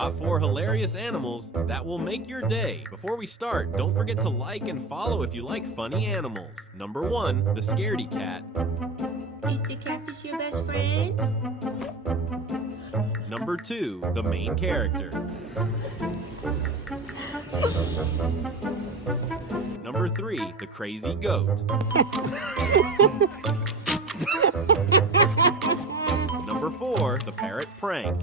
top 4 hilarious animals that will make your day. Before we start, don't forget to like and follow if you like funny animals. Number 1, the scaredy cat. Is the cactus your best friend? Number 2, the main character. Number 3, the crazy goat. Number 4, the parrot prank.